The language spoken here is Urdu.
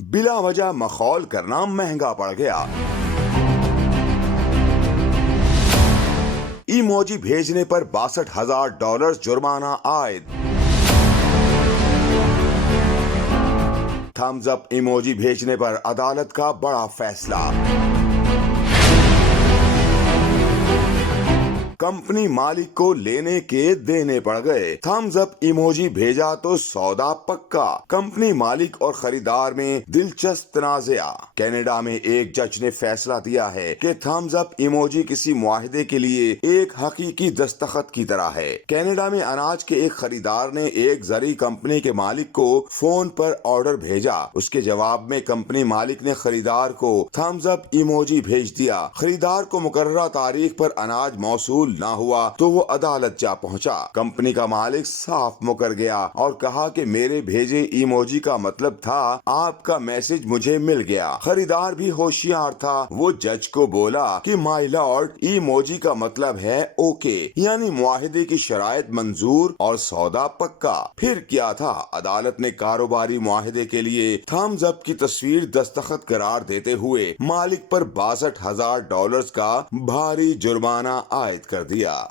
بلا وجہ مخول کرنا مہنگا پڑ گیا۔ ایموجی بھیجنے پر $62,000 جرمانہ عائد۔ تھمز اپ ایموجی بھیجنے پر عدالت کا بڑا فیصلہ۔ کمپنی مالک کو لینے کے دینے پڑ گئے۔ تھمز اپ ایموجی بھیجا تو سودا پکا۔ کمپنی مالک اور خریدار میں دلچسپ تنازعہ۔ کینیڈا میں ایک جج نے فیصلہ دیا ہے کہ تھمز اپ ایموجی کسی معاہدے کے لیے ایک حقیقی دستخط کی طرح ہے۔ کینیڈا میں اناج کے ایک خریدار نے ایک زرعی کمپنی کے مالک کو فون پر آرڈر بھیجا۔ اس کے جواب میں کمپنی مالک نے خریدار کو تھمز اپ ایموجی بھیج دیا۔ خریدار کو مقررہ تاریخ پر اناج موصول نہ ہوا تو وہ عدالت جا پہنچا۔ کمپنی کا مالک صاف مکر گیا اور کہا کہ میرے بھیجے ایموجی کا مطلب تھا آپ کا میسج مجھے مل گیا۔ خریدار بھی ہوشیار تھا، وہ جج کو بولا کہ مائی لارڈ، ایموجی کا مطلب ہے اوکے، یعنی معاہدے کی شرائط منظور اور سودا پکا۔ پھر کیا تھا؟ عدالت نے کاروباری معاہدے کے لیے تھمز اپ کی تصویر دستخط قرار دیتے ہوئے مالک پر $62,000 کا بھاری جرمانہ عائد کر دیا۔